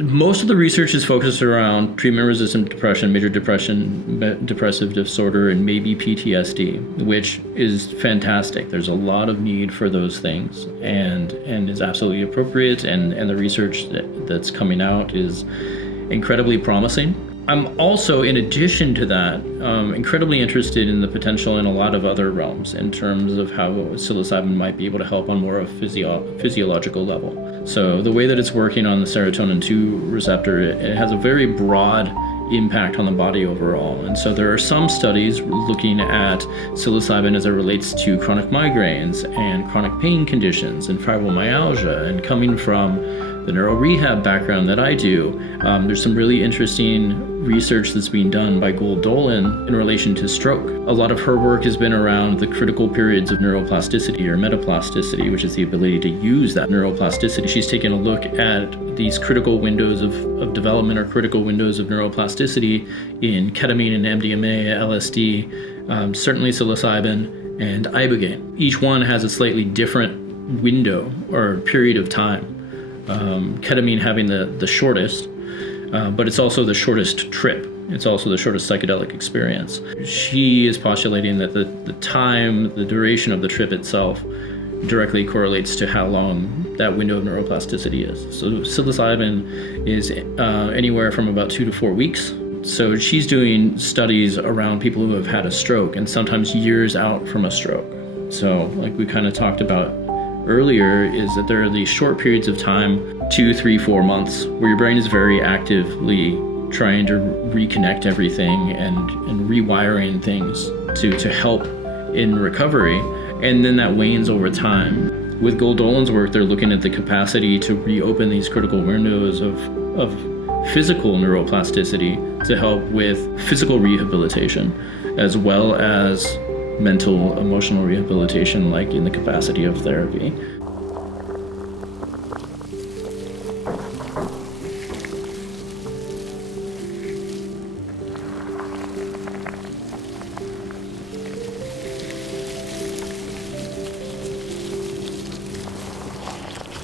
Most of the research is focused around treatment-resistant depression, major depression, depressive disorder, and maybe PTSD, which is fantastic. There's a lot of need for those things, and is absolutely appropriate, and the research that's coming out is incredibly promising. I'm also, in addition to that, incredibly interested in the potential in a lot of other realms in terms of how psilocybin might be able to help on more of a physiological level. So the way that it's working on the serotonin 2 receptor, it has a very broad impact on the body overall. And so there are some studies looking at psilocybin as it relates to chronic migraines and chronic pain conditions and fibromyalgia. And coming from the neuro rehab background that I do, there's some really interesting research that's being done by Gould Dolan in relation to stroke. A lot of her work has been around the critical periods of neuroplasticity or metaplasticity, which is the ability to use that neuroplasticity. She's taken a look at these critical windows of development or critical windows of neuroplasticity in ketamine and MDMA, LSD, certainly psilocybin, and ibogaine. Each one has a slightly different window or period of time. Ketamine having the shortest, but it's also the shortest trip. It's also the shortest psychedelic experience. She is postulating that the time, the duration of the trip itself directly correlates to how long that window of neuroplasticity is. So psilocybin is anywhere from about 2 to 4 weeks. So she's doing studies around people who have had a stroke and sometimes years out from a stroke. So like we kind of talked about earlier, is that there are these short periods of time, 2, 3, 4 months, where your brain is very actively trying to reconnect everything and rewiring things to help in recovery. And then that wanes over time. With Gould Dolan's work, they're looking at the capacity to reopen these critical windows of physical neuroplasticity to help with physical rehabilitation, as well as mental, emotional rehabilitation, like in the capacity of therapy.